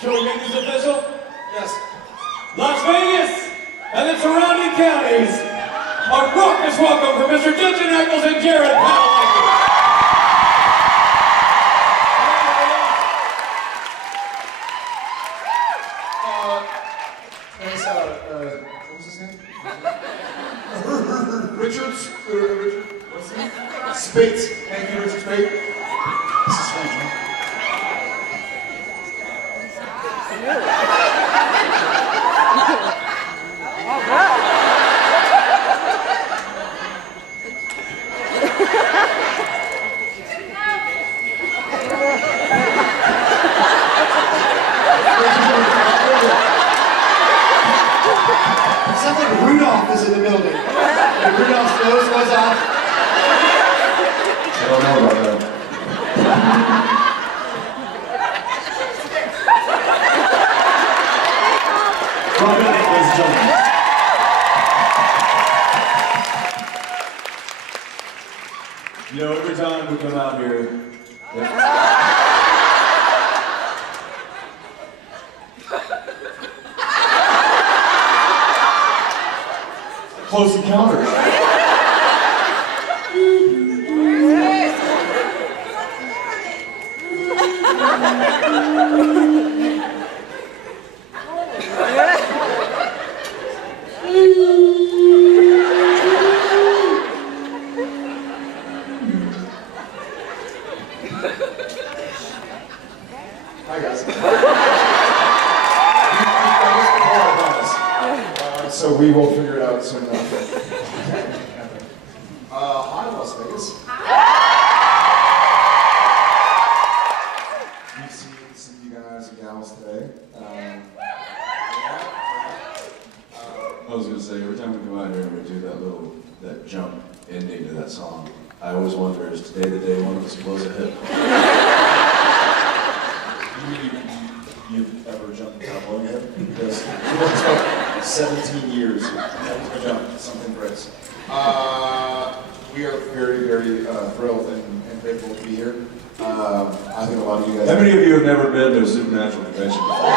Can we make this official? Yes. Las Vegas and the surrounding counties. A raucous welcome for Mr. Jensen Ackles and Jared Padalecki. What was his name? Richard, what's his name? Spates. Thank you, Richard Spates. This is strange, huh? It sounds like Rudolph is in the building. Like Rudolph's nose was off. I don't know about that. Padalecki, ladies and gentlemen. You know, every time we come out here, Close Encounters. Hi guys. So we will figure it out soon enough. Hi, Las Vegas. We've seen some of you guys and gals today. I was gonna say, every time we come out here and we do that jump ending to that song, I always wonder, is today the day one of us blows a hip? You've ever jumped without blowing a hip? Because it was about 17 years. That jump, something breaks. We are very, very thrilled and grateful to be here. I think a lot of you guys. How many of you have never been to a supernatural convention before?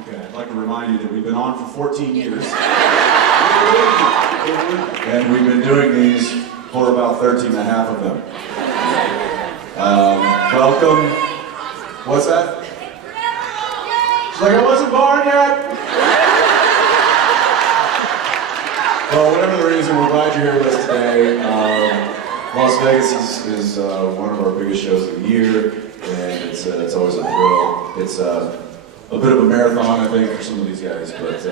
Okay, I'd like to remind you that we've been on for 14 years. And we've been doing these for about 13 and a half of them. Welcome. What's that? She's like, I wasn't born yet. Well, whatever the reason, we're glad you're here with us today. Las Vegas is one of our biggest shows of the year, and it's always a thrill. It's a bit of a marathon, I think, for some of these guys, but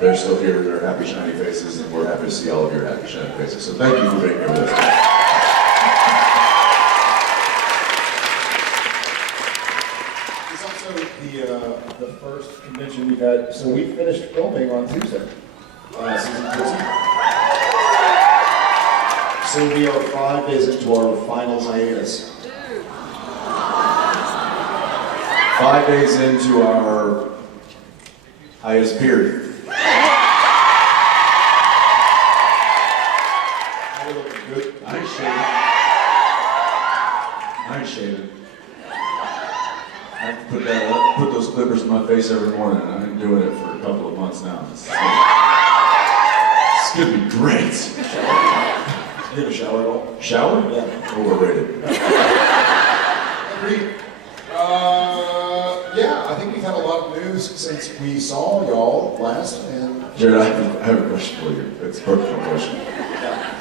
they're still here. They're happy, shiny faces, and we're happy to see all of your happy, shiny faces. So thank you for being here with us today. It's also the first convention we've had. So we finished filming on Tuesday, season 13. So we are 5 days into our final hiatus. 5 days into our highest period. How we looking good? I ain't shaving. I ain't shaving. I put those clippers in my face every morning. I've been doing it for a couple of months now. It's gonna be great. You have a shower at all? Shower? Yeah. Overrated. Agreed. Yeah, I think we've had a lot of news since we saw y'all last. And Jared, I have a question for you. It's a personal question. yeah.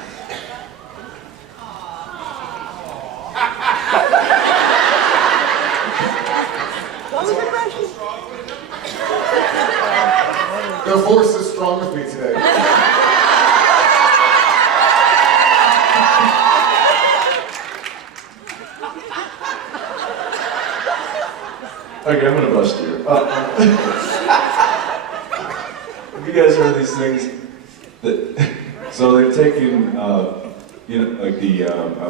The force is strong with me today. Okay, I'm gonna bust you. Have you guys heard these things? So they've taken, like the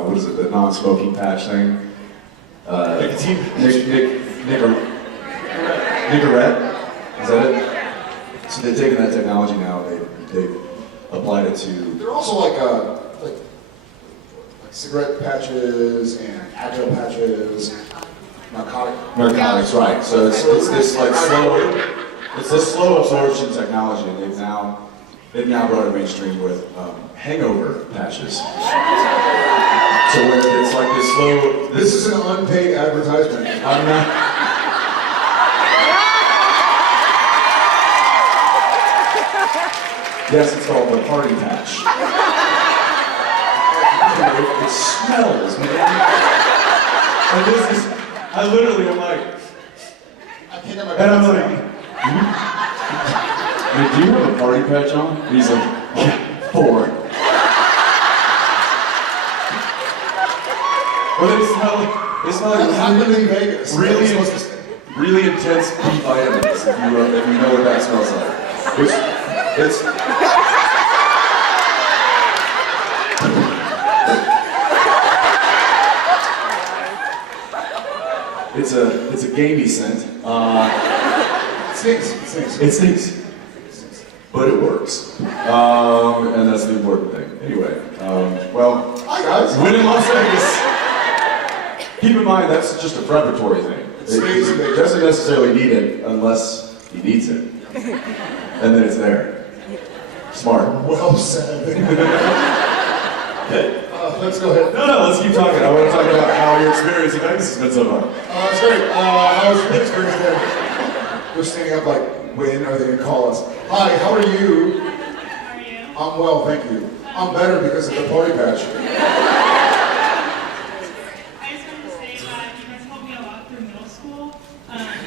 what is it? The non-smoking patch thing. Nicotine. Nicorette. Is that it? So they've taken that technology now. They've applied it to. They're also like cigarette patches and agile patches. Narcotics, right. So it's this like slow absorption technology, and they've now brought it mainstream with hangover patches. So where it's like this slow. This is an unpaid advertisement. I'm not. Yes, it's called the party patch. It smells, man. And this is, I literally am like, and I'm like, do you have a party patch on? And he's like, yeah, 4. But they smell like happened in Vegas. Really intense B vitamins, if you know what that smells like. It's a gamey scent. It stinks. But it works. And that's the important thing. Anyway, well, hi guys. Win in Las Vegas. Keep in mind, that's just a preparatory thing. It doesn't necessarily need it unless he needs it. And then it's there. Smart. Well said. Okay. Let's go ahead. No, let's keep talking. I want to talk about how your experience in Vegas has been so far. It's great. How was your experience there? We're standing up like, when are they going to call us? Hi, how are you? How are you? I'm well, thank you. I'm better because of the party patch. I just wanted to say that you guys helped me a lot through middle school. All right.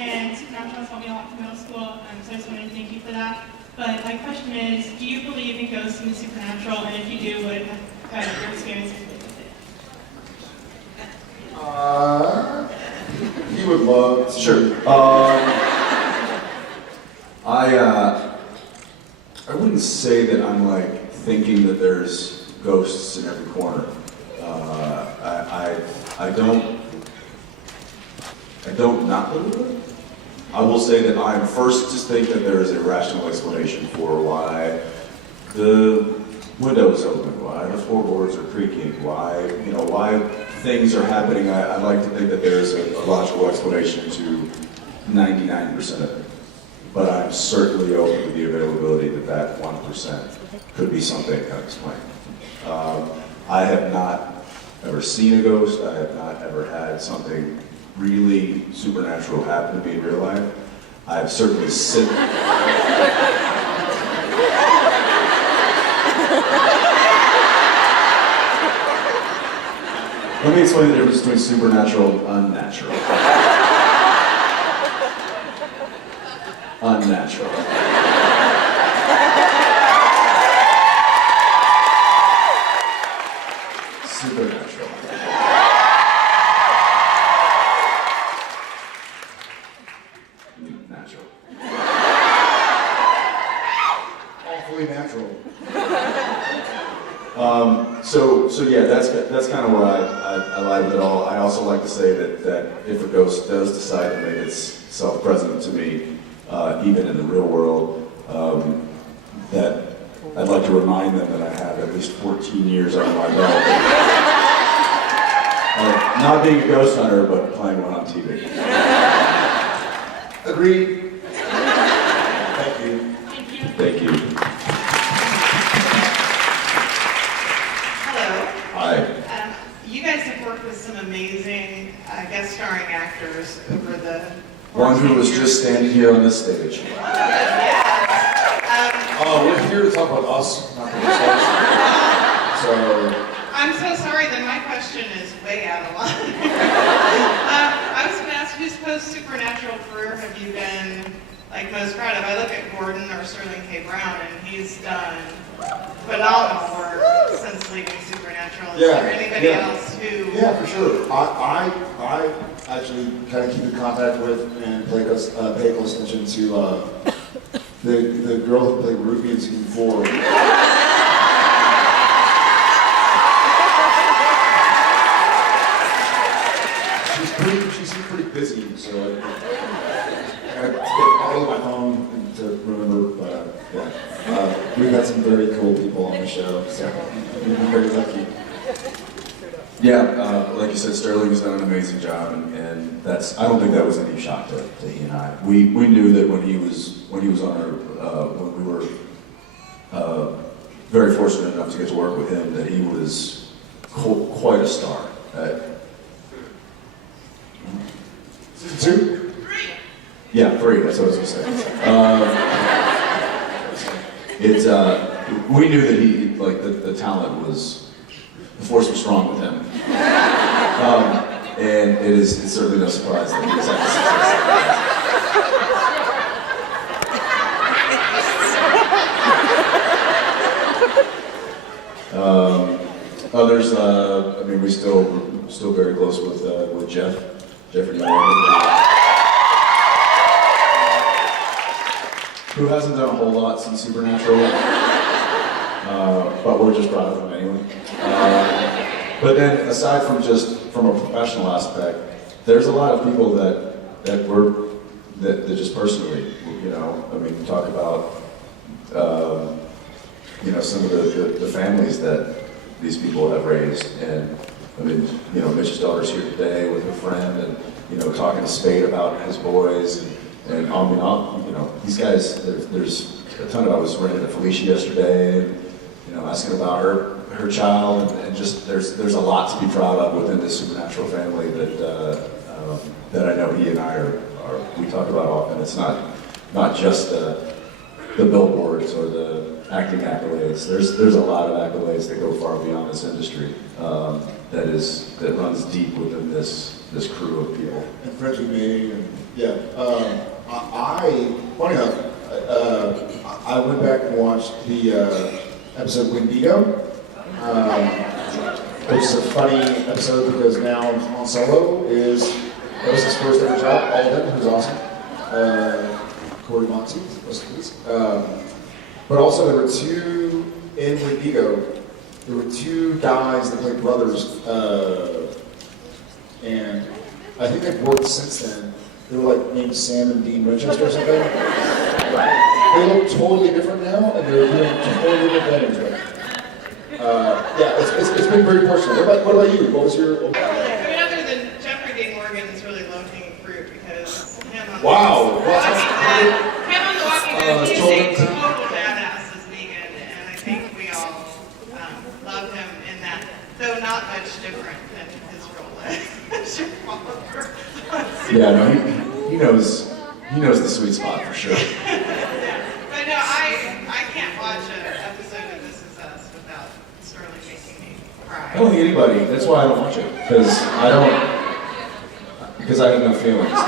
And Supernatural has helped me a lot through middle school, so I just wanted to thank you for that. But my question is, do you believe in ghosts and the supernatural? And if you do, what kind of your experience with it? He would love to. Sure. I wouldn't say that I'm like thinking that there's ghosts in every corner. I don't not believe it. I will say that I'm first to think that there is a rational explanation for why the windows open, why the floorboards are creaking, why things are happening. I like to think that there's a logical explanation to 99% of it. But I'm certainly open to the availability that 1% could be something unexplained. I have not ever seen a ghost. I have not ever had something really supernatural happen to me in real life. I've certainly seen. Let me explain the difference between supernatural and unnatural. Unnatural. Supernatural. Natural. Awfully natural. So yeah, that's kind of where I lie with it all. I also like to say that if a ghost does decide to make itself present to me, even in the real world, that I'd like to remind them that I have at least 14 years under my belt. Not being a ghost hunter, but playing one on TV. Agreed. Thank you. Thank you. Hello. Hi. You guys have worked with some amazing guest starring actors over the One who was just standing here on this stage. Yes. We're here to talk about us, not the results. So. I'm so sorry that my question is way out of line. I was going to ask, whose post-supernatural career have you been most proud of? I look at Gordon or Sterling K. Brown, and he's done phenomenal work since leaving Supernatural. Is there anybody else who? Yeah, for sure. I actually kind of keep in contact with and pay close attention to the girl who played Ruby in season 4. She's pretty busy, so I gotta get all of my phone and to we've had some very cool people on the show, so we've been very lucky. Yeah, like you said, Sterling has done an amazing job, and that's, I don't think that was any shock to he and I. We knew that when he was on our, when we were very fortunate enough to get to work with him, that he was quite a star. Season 2? Yeah, 3, that's what I was going to say. We knew that he, like, the talent was, the force was strong with him. And it's certainly no surprise that he's had success. Others, I mean, we're still very close with Jeffrey who hasn't done a whole lot since Supernatural, but we're just proud of him anyway. But then, aside from a professional aspect, there's a lot of people that just personally, you know, I mean, talk about, you know, some of the families that these people have raised, and I mean, you know, Mitch's daughter's here today with her friend, and you know, talking to Spade about his boys, and I mean, you know, these guys. There's a ton of. I was running into Felicia yesterday, and you know, asking about her child, and just there's a lot to be proud of within this Supernatural family that I know he and I are we talk about often. It's not just the billboards or the acting accolades. There's a lot of accolades that go far beyond this industry that runs deep within this crew of people. And friends with me, and yeah. Funny enough, I went back and watched the episode Wendigo, which is a funny episode because now Han Solo that was his first ever job. Alden, who's awesome. Corey Monteith, please. But also there were two in Wendigo. There were two guys that played brothers, and I think they've worked since then. They were like named Sam and Dean Winchester or something. They look totally different now, and they're doing totally different things. But, yeah, it's been very personal. What about you? What was your? I mean, other than Jeffrey Dean Morgan is really low-hanging fruit because him on Wow. The Walking Dead, he's a total badass as Negan, and I think we all love him in that, though not much different than his role as your father. Yeah, no, he knows the sweet spot for sure. But no, I can't watch an episode of This Is Us without Sterling making me cry. I don't think anybody. That's why I don't watch it because I have no feelings.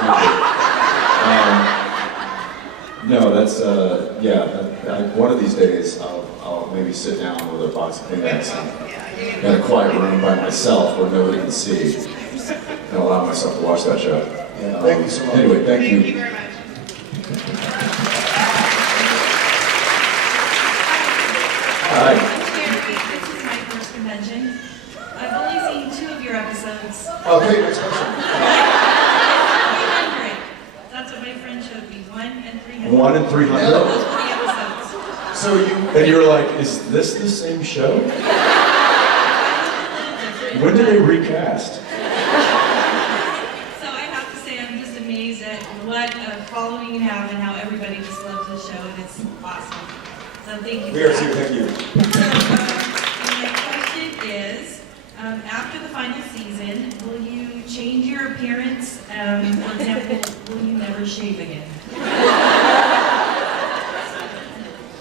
No, that's yeah. One of these days, I'll maybe sit down with a box of Kleenex in a quiet room by myself where nobody can see, and allow myself to watch that show. Yeah, thank you so much. Anyway, thank you. Thank you very much. Hi. This is my first convention. I've only seen 2 of your episodes. Okay, next question. 300. That's what my friend showed me. 1 and 300. 1 and 300. Those were the episodes. So you And you're like, is this the same show? When did they recast? So I have to say I'm just amazed at what a following you have and how everybody just loves the show, and it's awesome. So thank you. we are too. Thank you. So, my question is, after the final season, will you change your appearance? For example, will you never shave again?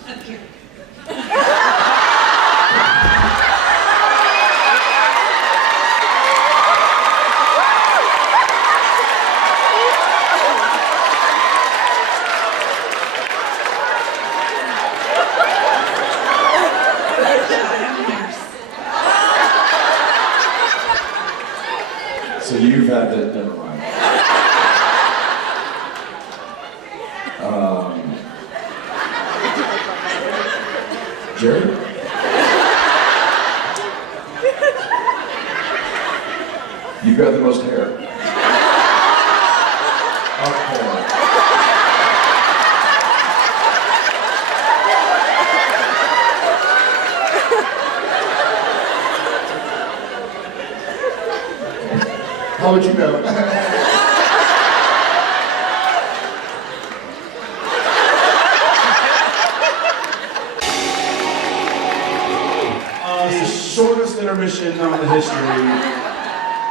Up here. So you've had that, never mind. Jerry? You've got the most hair. Okay. How would you know? The shortest intermission on the history.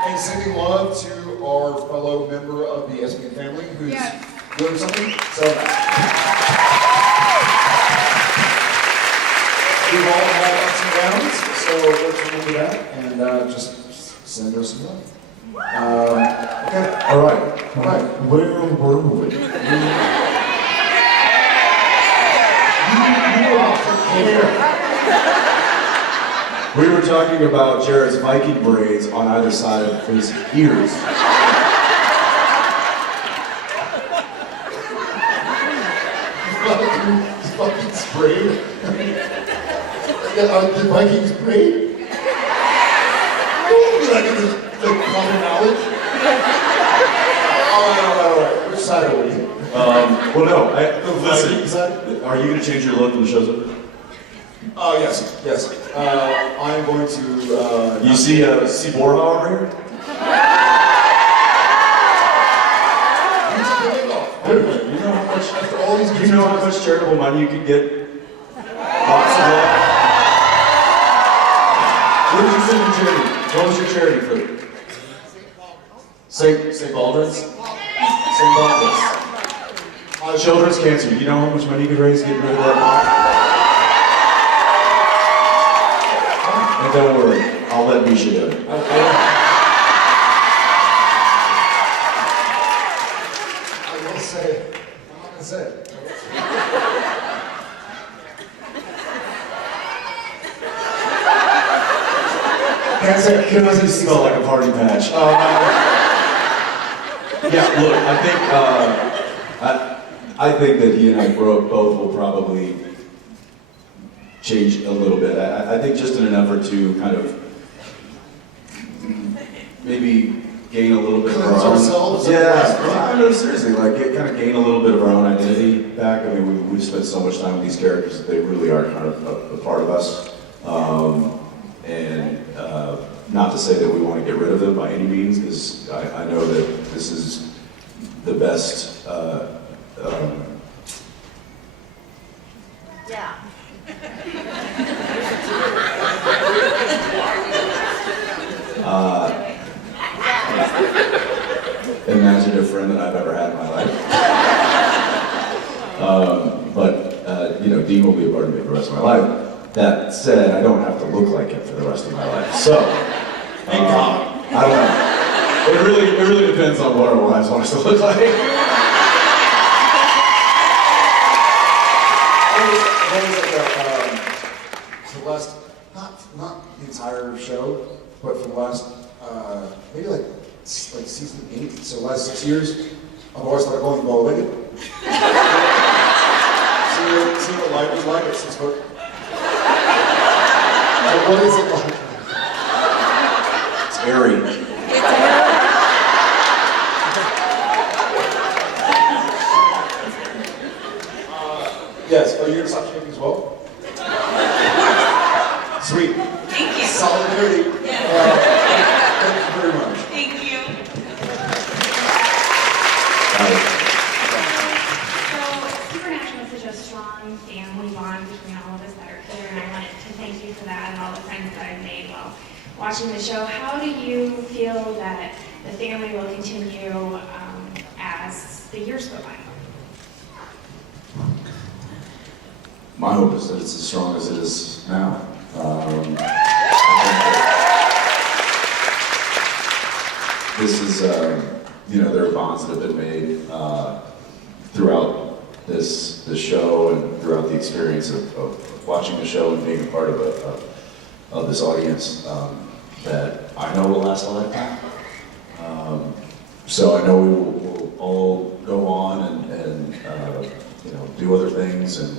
And sending love to our fellow member of the SBN family who's doing something. So we've all had ups and downs, so let's remember that and just send her some love. Okay. All right. Where were we? We were talking about Jared's Viking braids on either side of his ears. Fucking sprayed. The Vikings sprayed? The common knowledge? Alright. Which side are we? Well, no. The Viking side? Are you going to change your look when the show's over? Oh, yes. I'm going to, You see Borja over here? You know how much, after all these you know how much charitable money you could get? Lots of love. What did you send to charity? What was your charity for? St. Baldrick's? St. Baldrick's. Children's cancer. You know how much money you could raise getting rid of that mom? And don't worry, I'll let Misha do it. I will say, I'm not going to say it. Can't say it doesn't smell like a party patch. Yeah, look, I think that he and I both will probably change a little bit. I think just in an effort to kind of maybe gain a little bit of our own. Ourselves? Yeah, no, seriously, like kind of gain a little bit of our own identity back. I mean, we've spent so much time with these characters that they really are kind of a part of us. And not to say that we want to get rid of them by any means, because I know that this is the best. Imaginative friend that I've ever had in my life. Dean will be a part of me for the rest of my life. That said, I don't have to look like him for the rest of my life. So, Thank God. I don't know. It really depends on what our wives want us to look like. For the last, not the entire show, but for the last, maybe like season 8, so last 6 years, I've always thought going bow-legged. See what life is like at 6 foot? What is it like? It's airy. Yes, are you going to stop shaking as well? Sweet. Thank you. Solidarity. Thank you very much. Thank you. So, Supernatural is such a strong family bond between all of us that are here, and I wanted to thank you for that and all the friends that I've made while watching the show. How do you feel that the family will continue as the years go by? My hope is that it's as strong as it is now. This is, there are bonds that have been made throughout this show and throughout the experience of watching the show and being a part of this audience that I know will last a lifetime. So I know we will all go on and do other things and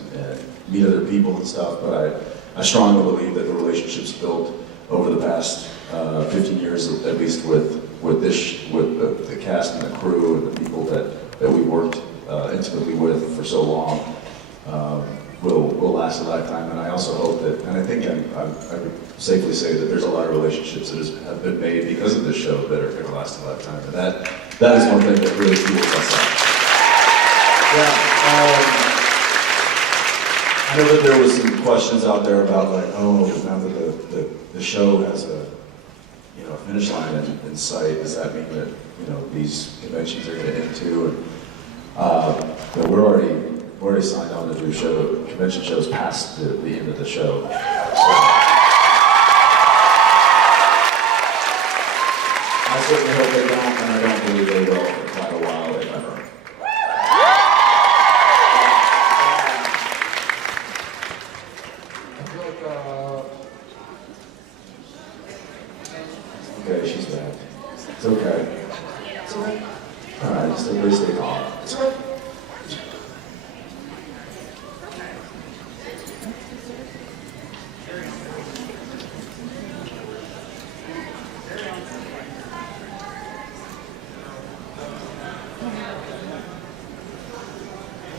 meet other people and stuff, but I strongly believe that the relationships built over the past 15 years, at least with the cast and the crew and the people that we worked intimately with for so long, will last a lifetime. And I also hope that, and I think I would safely say that there's a lot of relationships that have been made because of this show that are going to last a lifetime. And that is one thing that really fuels us up. Yeah. I know that there was some questions out there about like, oh, now that the show has a finish line in sight, does that mean that these conventions are going to end too? And we're already signed on to do convention shows past the end of the show. So, I certainly hope they don't, and I don't believe they will for quite a while, if ever. Okay, she's back. It's okay. It's okay. All right, just everybody stay calm. It's okay.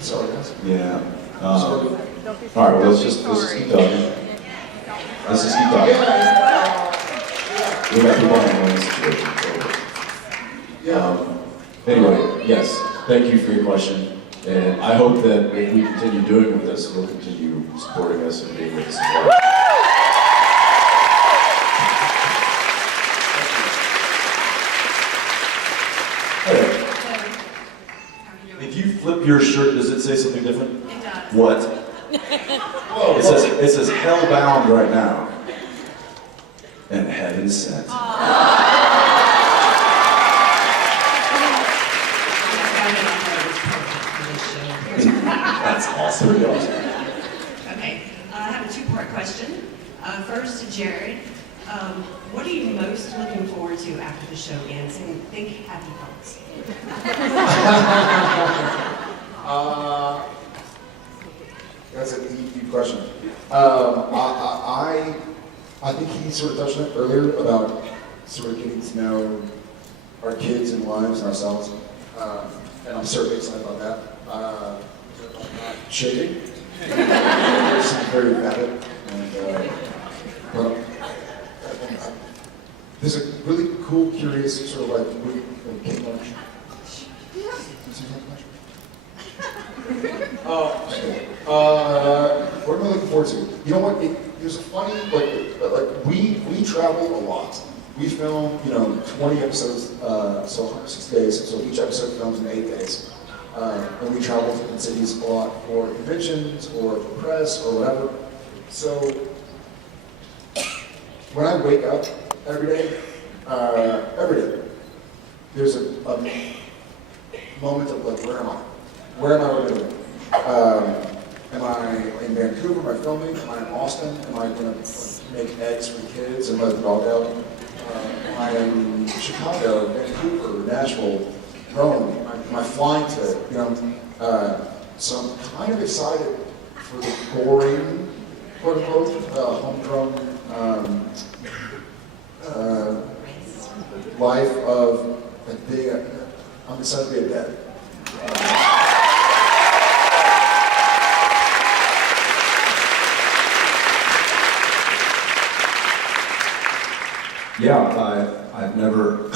Sorry, guys. Yeah. All right, well, let's just keep talking. Let's just keep talking. We got people in the situation. Anyway, yes, thank you for your question. And I hope that if we continue doing with this, you'll continue supporting us and being with us as well. Hey, if you flip your shirt, does it say something different? It does. What? Whoa, It says hellbound right now. And heaven sent. That's awesome. Pretty awesome. Okay, I have a two-part question. First to Jared, what are you most looking forward to after the show ends? And think happy thoughts. That's a deep question. I think he sort of touched on it earlier about sort of getting to know our kids and wives and ourselves. And I'm certainly excited about that. I'm not shaking. It's very valid. And, but there's a really cool, curious sort of like cake lunch. What am I looking forward to? You know what? There's a funny like we travel a lot. We film 20 episodes, so 160 days. So each episode films in 8 days, and we travel to different cities a lot for conventions or for press or whatever. So when I wake up every day, there's a moment of like, where am I? Where am I living? Am I in Vancouver? Am I filming? Am I in Austin? Am I going to make eggs for the kids and let the dog out? Am I in Chicago, Vancouver, Nashville, Rome? Am I flying to, so I'm kind of excited for the boring, quote unquote, humdrum life of I'm excited to be a dad. Yeah, I've never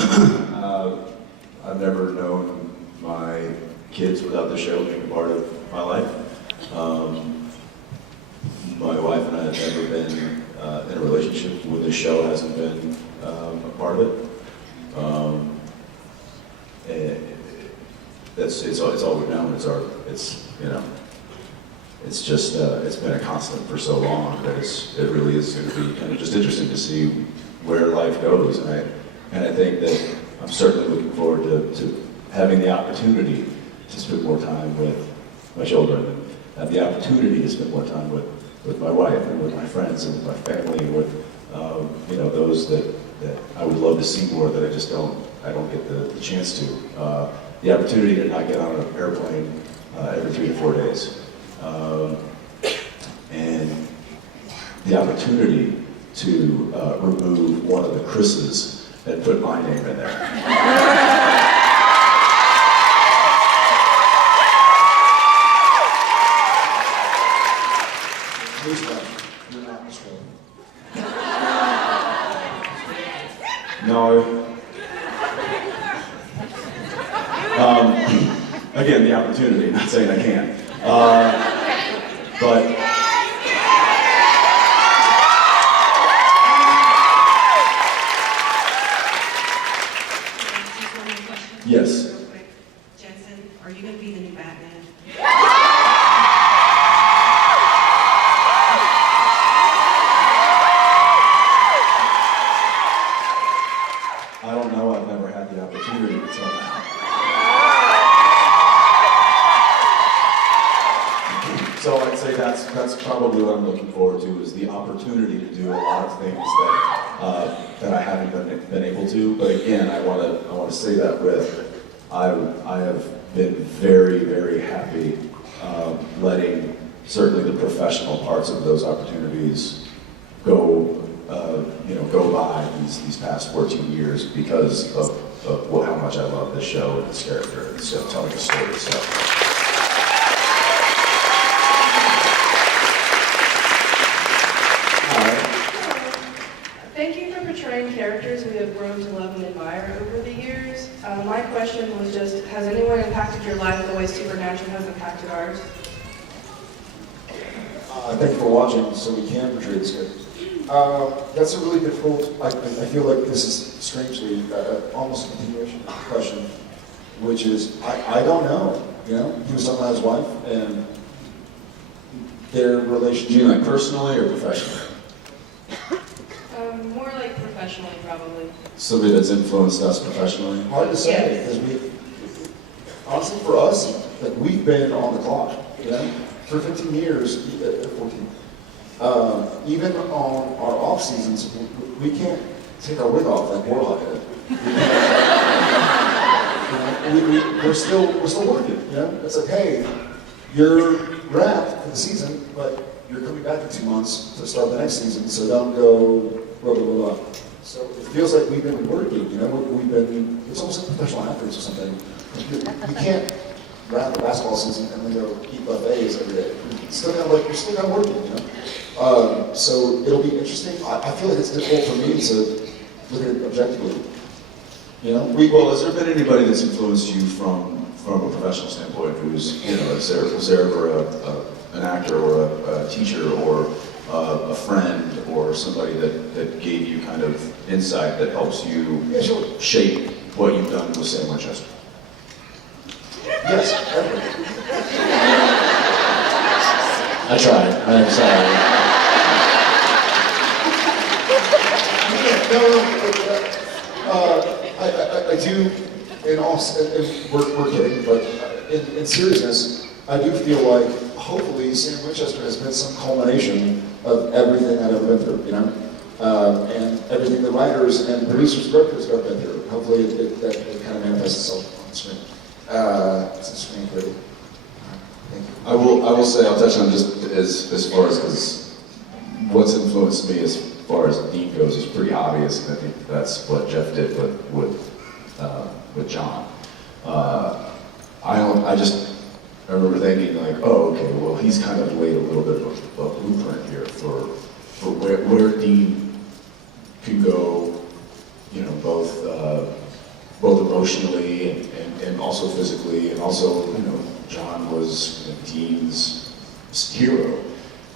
known my kids without the show being a part of my life. My wife and I have never been in a relationship where the show hasn't been a part of it. It's all we've known. It's just it's been a constant for so long that it really is going to be kind of just interesting to see where life goes. And I think that I'm certainly looking forward to having the opportunity to spend more time with my children and have the opportunity to spend more time with my wife and with my friends and with my family and with those that I would love to see more that I don't get the chance to. The opportunity to not get on an airplane every 3 to 4 days. And the opportunity to remove one of the Chris's and put my name in there. the opportunity, not saying I can't. But Just one more question. yes. Real quick. Jensen, are you going to be the new Batman? I don't know, I've never had the opportunity until now. So I'd say that's probably what I'm looking forward to, is the opportunity to do a lot of things that I haven't been able to. But again, I want to say that I have been very, very happy letting certainly the professional parts of those opportunities go by these past 14 years because of how much I love this show and this character and so telling a story. So. Thank you for portraying characters we have grown to love and admire over the years. My question was just, has anyone impacted your life the way Supernatural has impacted ours? Thank you for watching, so we can portray this character. That's a really difficult, I feel like this is strangely almost a continuation question, which is, I don't know, you know? He was talking about his wife and their relationship. Do you mean like personally or professionally? More like professionally, probably. Somebody that's influenced us professionally? Hard to say, because honestly for us, like we've been on the clock, you know? For 15 years, 14. Even on our off seasons, we can't take our wig off like Warlock did. We're still working, you know? It's like, hey, you're wrapped for the season, but you're coming back in 2 months to start the next season, so don't go blah, blah, blah, blah. So it feels like we've been working, you know? It's almost like professional athletes or something. You can't wrap the basketball season and then go eat buffets every day. It's still kind of like, you're still kind of working, you know? So it'll be interesting. I feel like it's difficult for me to look at it objectively. You know? Well, has there been anybody that's influenced you from a professional standpoint who's, you know, was there ever an actor or a teacher or a friend or somebody that gave you kind of insight that helps you shape what you've done with Sam Winchester? Yes, definitely. I tried. I'm sorry. I do, we're kidding, but in seriousness, I do feel like hopefully Sam Winchester has been some culmination of everything I've ever been through, you know? And everything the writers and producers, directors have been through. Hopefully it kind of manifests itself on the screen. It's a screen pretty. Thank you. I will say, I'll touch on just as far as, because what's influenced me as far as Dean goes is pretty obvious, and I think that's what Jeff did with John. I remember thinking like, oh, okay, well, he's kind of laid a little bit of a blueprint here for where Dean can go, you know, both emotionally and also physically, and also, you know, John was, you know, Dean's hero,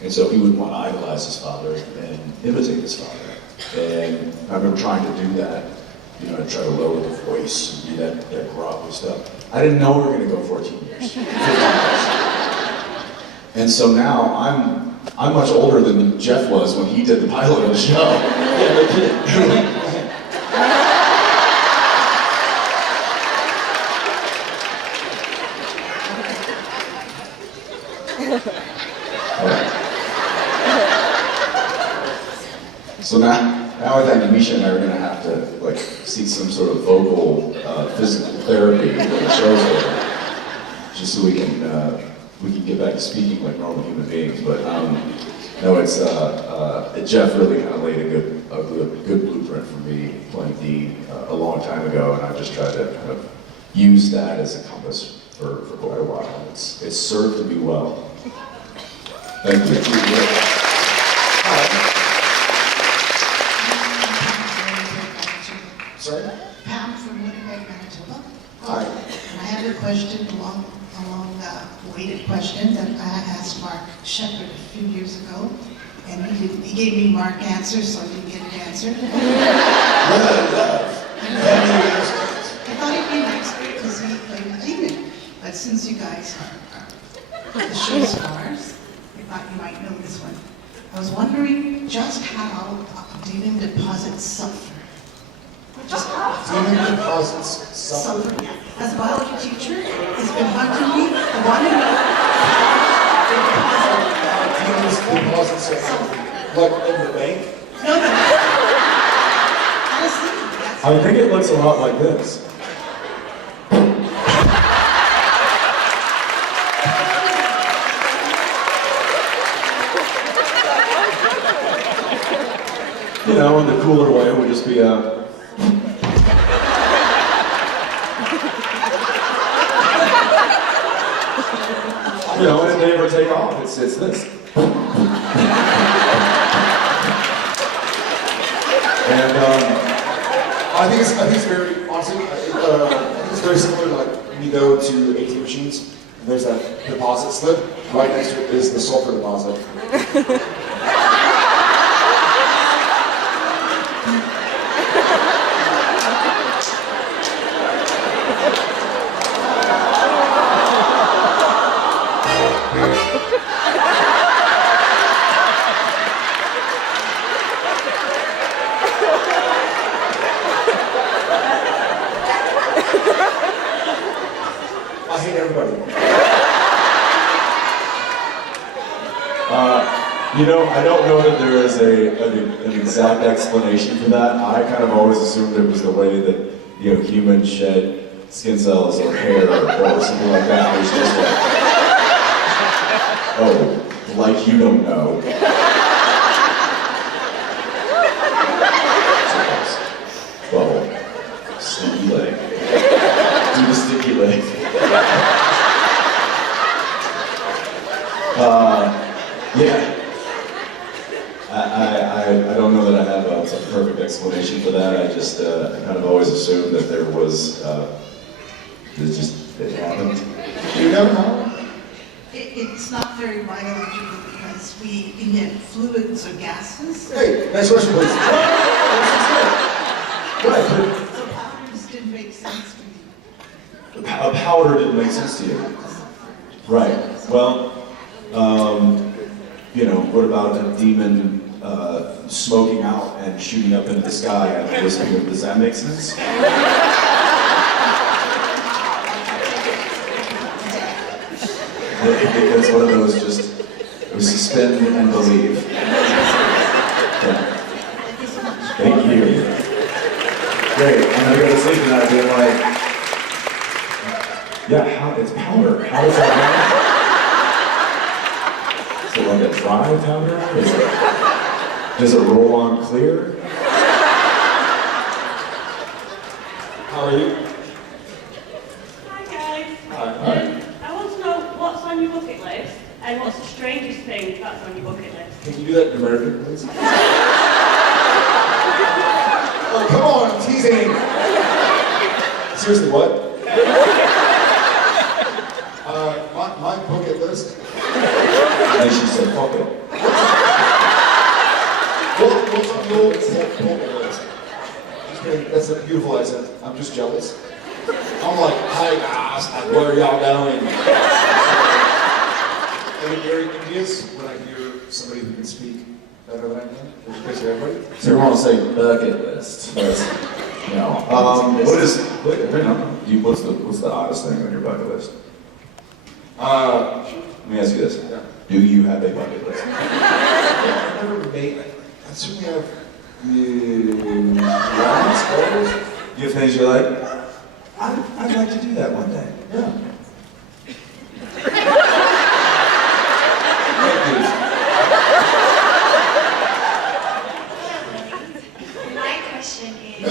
and so he would want to idolize his father and imitate his father. And I remember trying to do that, you know, to try to lower the voice and do that grovelly stuff. I didn't know we were going to go 14 years, 15 years. And so now I'm much older than Jeff was when he did the pilot of the show. Yeah, no kidding. So now I think Michele and I are going to have to like seek some sort of vocal, physical therapy when the show's over, just so we can get back to speaking like normal human beings. But no, it's Jeff really kind of laid a good blueprint for me playing Dean a long time ago, and I've just tried to kind of use that as a compass for quite a while. It's served me well. Thank you. Sorry? Pam from Winnipeg, Manitoba. Hi. And I have a question along weighted question that I asked Mark Shepard a few years ago, and he gave me Mark answers, so I didn't get an answer. I thought he'd be nice because he played a demon, but since you guys are the show stars, I thought you might know this one. I was wondering just how a demon deposits sulfur. Just Demon deposits sulfur. sulfur. As a biology teacher, he's been hunting me. I want to know how they deposit Demons deposit sulfur. Like in the bank? No. Honestly, that's I think it looks a lot like this. You know, in the cooler way, it would just be a... You know, and it never take off. It's this. And I think it's very, honestly, I think it's very similar to like when you go to ATM machines, and there's that deposit slip. Right next to it is the sulfur deposit. I hate everybody. You know, I don't know that there is an exact explanation for that. I kind of always assumed it was the way that, you know, humans shed skin cells or hair or something like that. It was just like, oh, like you don't know. Bubble. Sticky leg. Do the sticky leg. Yeah. I don't know that I have a perfect explanation for that. I just I kind of always assumed that there was it happened. You don't know? it's not very biological because we emit fluids or gases. Hey, next question, please. Right. So powders didn't make sense to me. A powder didn't make sense to you. Right. Well, you know, what about a demon smoking out and shooting up into the sky and whispering? Does that make sense? I think that's one of those just suspend and believe. Yeah. Thank you. Great. I'm gonna go to sleep tonight being like, yeah, it's powder. How does that happen? Is it like a dry powder? Does it roll on clear? How are you? Hi guys. Hi. I want to know what's on your bucket list and what's the strangest thing that's on your bucket list. Can you do that in American, please? Oh, come on, I'm teasing. Seriously, what? My bucket list. And she said, fuck it. What's on your bucket list? Just kidding, that's a beautiful accent. I'm just jealous. I'm like, hi guys, where are y'all going? I get very envious when I hear somebody who can speak better than I can. Which is basically everybody. So everyone will say bucket list. That's, you know, what's the oddest thing on your bucket list? Let me ask you this. Yeah. Do you have a bucket list? I've never made, I certainly have plans, goals. Do you have things you're like, I'd like to do that one day? Yeah. My question is.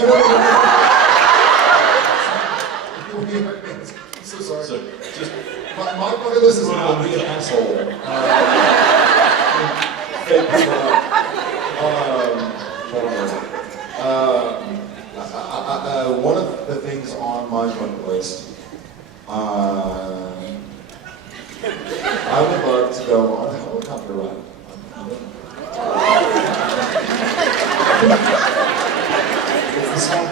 I'm so sorry. So, just My bucket list is not be an asshole. Fake people up. One of the things on my bucket list, I would love to go on a helicopter ride. It's the sound.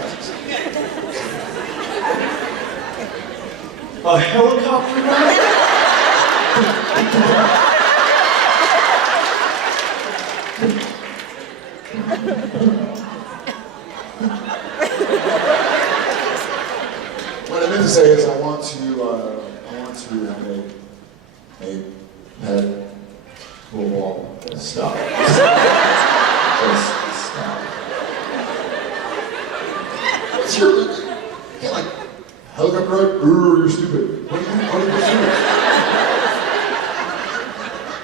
A helicopter ride? What I meant to say is I want to have a pet pool ball. Stop. Just stop. What's your, you can't like, helicopter ride? Ooh, you're stupid. What are you doing?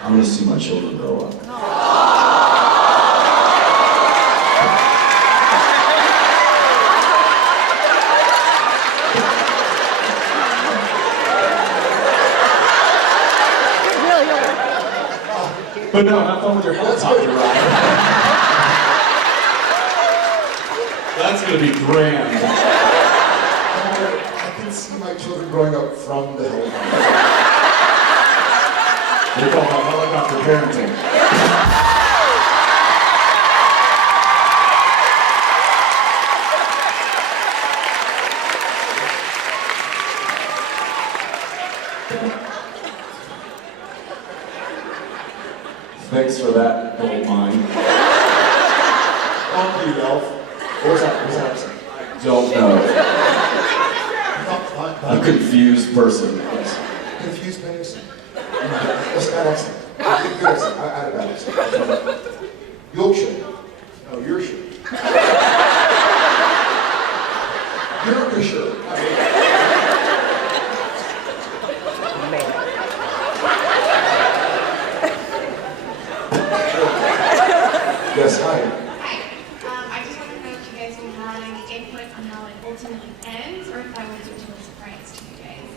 I want to see my children grow up. But no, have fun with your helicopter ride. That's gonna be grand. I can see my children growing up from the helicopter. They call that helicopter parenting. Thanks for that, gold mine. Thank you, Elf. What was that accent? Don't know. A confused person. Confused person. What's that accent? Good accent. I had a bad accent. Yorkshire. No, Yorkshire. Yorkshire. Yes, hi. Hi. I just want to know if you guys will have any input on how it ultimately ends, or if that was originally a surprise to you guys.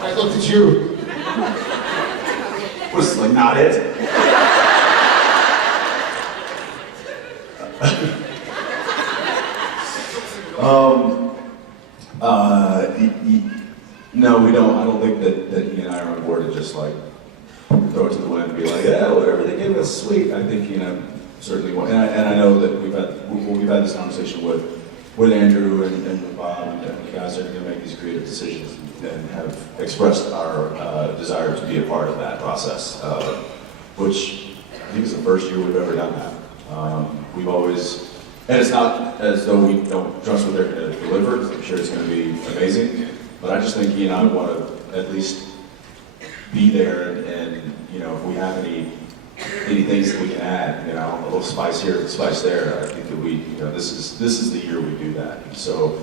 I looked at you. Was like not it? No, we don't. I don't think that he and I are on board to just like throw it to the wind and be like, yeah, whatever they give us, sweet. I think certainly want, and I know that we've had this conversation with Andrew and with Bob and the guys that are going to make these creative decisions and have expressed our desire to be a part of that process, which I think is the first year we've ever done that. We've always, and it's not as though we don't trust what they're going to deliver, because I'm sure it's going to be amazing, but I just think he and I want to at least be there and if we have any things that we can add, a little spice here, a little spice there, I think that this is the year we do that. And so,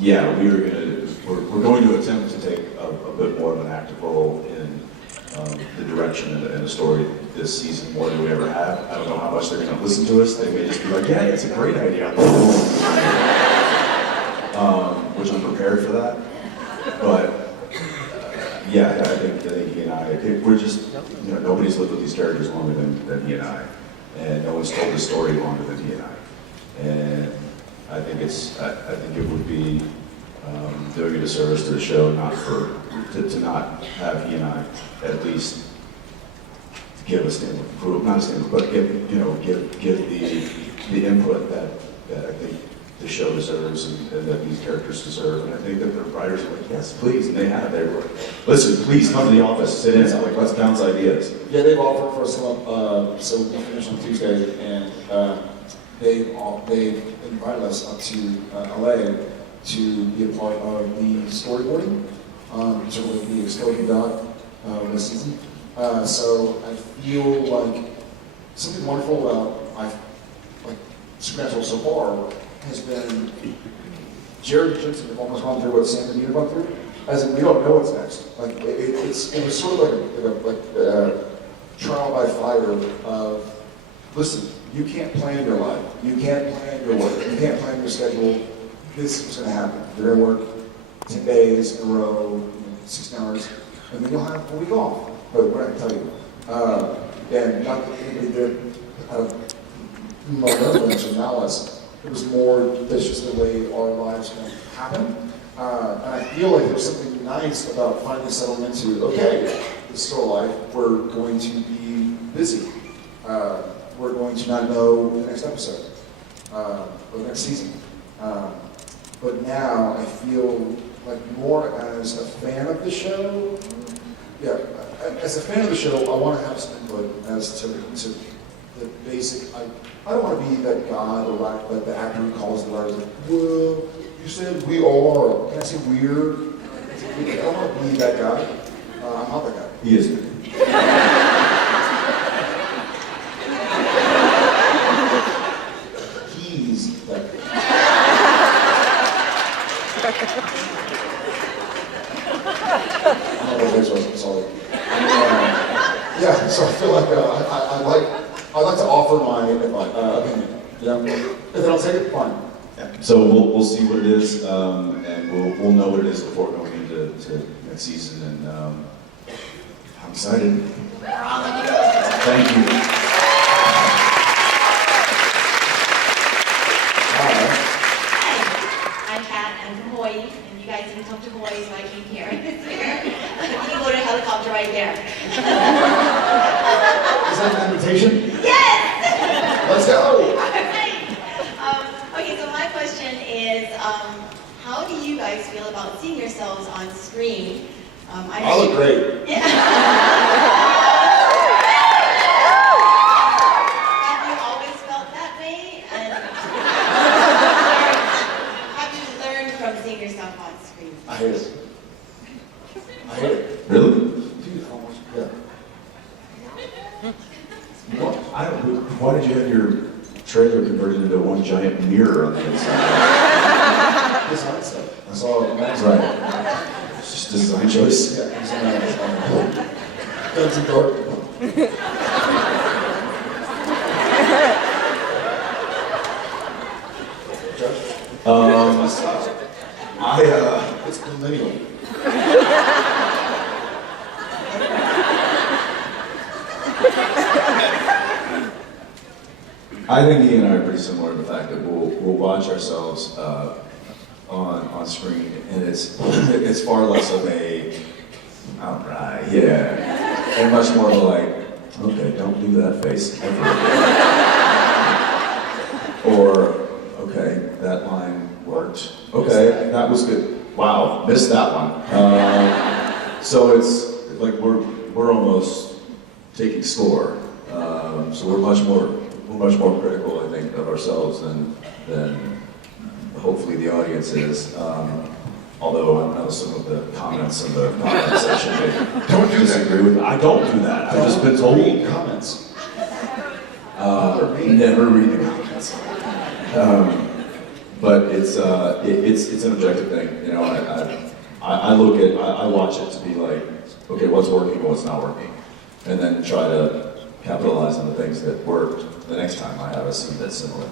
yeah, we're going to attempt to take a bit more of an active role in the direction and the story this season more than we ever have. I don't know how much they're going to listen to us. They may just be like, yeah, it's a great idea. Which I'm prepared for that. But yeah, I think he and I, we're just, nobody's lived with these characters longer than he and I. And no one's told the story longer than he and I. And I think it would be doing a disservice to the show to not have he and I at least give a stand up, not a stand up, but give the input that I think the show deserves and that these characters deserve. And I think that the writers are like, yes, please, and they have. They were, listen, please come to the office, sit in, like, let's bounce ideas. Yeah, they've offered for us to come up, so we finished on Tuesday, and they've invited us up to LA to be a part of the storyboarding, sort of like the Exploding Dot this season. So I feel like something wonderful about Supernatural so far has been Jared and Jensen have almost gone through what Sam and Nina have gone through. As in, we don't know what's next. Like it was sort of like a trial by fire of, listen, you can't plan your life, you can't plan your work, you can't plan your schedule. This is going to happen. You're going to work 10 days in a row, 16 hours, and then you'll have a week off. But we're not going to tell you. And not that anybody did out of malevolence or malice. It was more, that's just the way our lives can happen. And I feel like there's something nice about finally settling into, okay, this is still life, we're going to be busy. We're going to not know the next episode, or the next season. But now I feel like more as a fan of the show, as a fan of the show, I want to have some input as to the basic, I don't want to be that guy, like the actor who calls the writers, like, well, you said we are, can I say weird? I don't want to be that guy. I'm not that guy. He is. He's that guy. I'm sorry. Yeah, so I feel like I like to offer my opinion. If they don't take it, fine. Yeah. So we'll see what it is, and we'll know what it is before going into next season, and I'm excited. Thank you. I'm Kat, I'm from Hawaii, and you guys didn't come to Hawaii, so I came here this year. You can go to a helicopter right there. Is that an invitation? Yes! Let's go! Okay, so my question is, how do you guys feel about seeing yourselves on screen? I look great. Yeah. Have you always felt that way? And have you learned from seeing yourself on screen? I hate it. I hate it. Really? Dude, how much? Yeah. Why did you have your trailer converted into one giant mirror on the inside? Design stuff. That's all Max. Right. It's just design choice. Yeah, design. Guns and dark. It's millennial. I think he and I are pretty similar in the fact that we'll watch ourselves on screen, and it's far less of a all right, yeah, and much more of a like, okay, don't do that face ever, or okay, that line worked, okay, that was good, wow, missed that one. So it's like we're almost taking score. So we're much more critical, I think, of ourselves than hopefully the audience is. Although I know some of the comments in the comment section Don't do disagree with me. I don't do that. I've just been told. Read comments. Never read the comments. But it's an objective thing. You know, I watch it to be like, okay, what's working and what's not working, and then try to capitalize on the things that worked the next time I have a scene that's similar.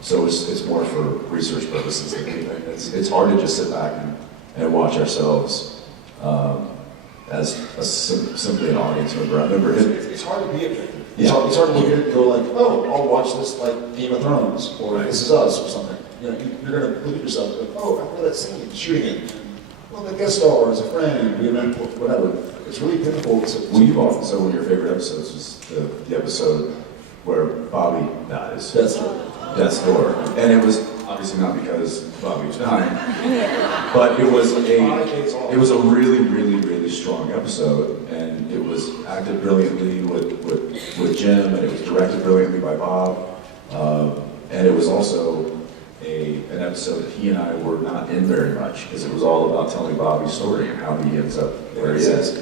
So it's more for research purposes than anything. It's hard to just sit back and watch ourselves as simply an audience member. I remember It's hard to be objective. Yeah. It's hard to look at it and go like, oh, I'll watch this like Game of Thrones or This Is Us or something. You know, you're gonna look at yourself and go, oh, I remember that scene, shooting it. Well, the guest star is a friend, whatever. It's really difficult to. Well, you've often said one of your favorite episodes was the episode where Bobby dies. Death's Door. And it was obviously not because Bobby was dying, but it was a really, really, really strong episode, and it was acted brilliantly with Jim, and it was directed brilliantly by Bob, and it was also an episode that he and I were not in very much, because it was all about telling Bobby's story and how he ends up where he is.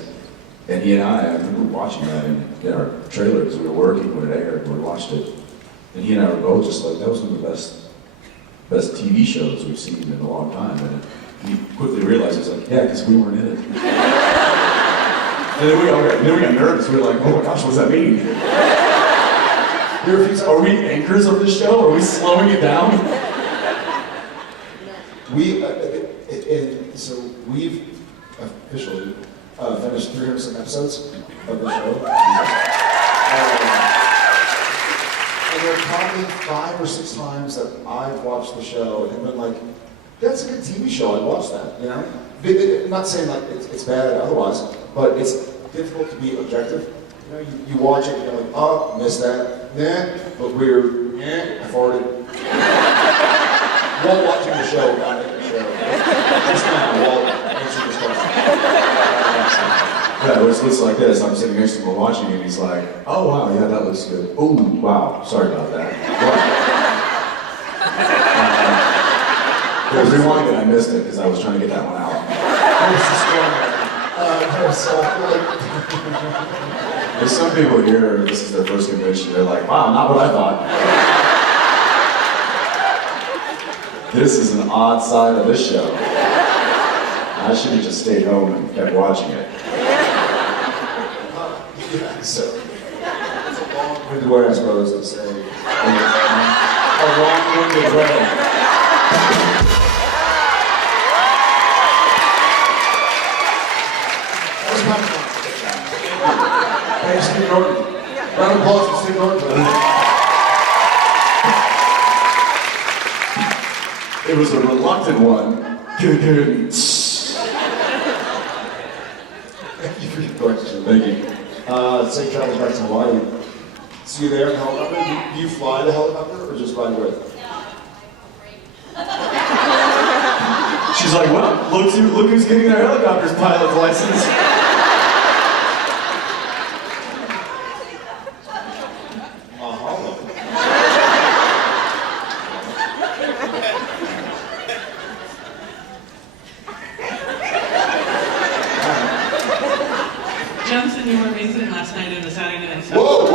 And he and I remember watching that in our trailer, because we were working when it aired, we watched it. And he and I were both just like, that was one of the best TV shows we've seen in a long time. And he quickly realized, he's like, yeah, because we weren't in it. And then we got nervous. We were like, oh my gosh, what does that mean? Are we anchors of the show? Are we slowing it down? So we've officially finished 300 episodes of the show. And there are probably 5 or 6 times that I've watched the show and been like, that's a good TV show. I'd watch that. You know, I'm not saying like it's bad otherwise, but it's difficult to be objective. You know, you watch it, and you're like, oh, missed that. Nah, look weird. Yeah, I farted. While watching the show, not making the show. Just now, while answering this question. Yeah, it looks like this. I'm sitting next to him watching it, and he's like, oh wow, yeah, that looks good. Ooh, wow, sorry about that. Rewind it, I missed it because I was trying to get that one out. There's some people here, this is their first convention, they're like, wow, not what I thought. This is an odd side of this show. I should have just stayed home and kept watching it. Yeah, so it's a long-winded way, I suppose, to say. A long-winded way. That was my fun. Hey, Steve Norton. Round of applause for Steve Norton. It was a reluctant one. Good. Thank you for your question. Thank you. Safe travels back to Hawaii. See you there in helicopter? Do you fly the helicopter or just ride with? She's like, well, look who's getting their helicopter's pilot's license. Jensen, you were amazing last night in the Saturday Night Show. Whoa!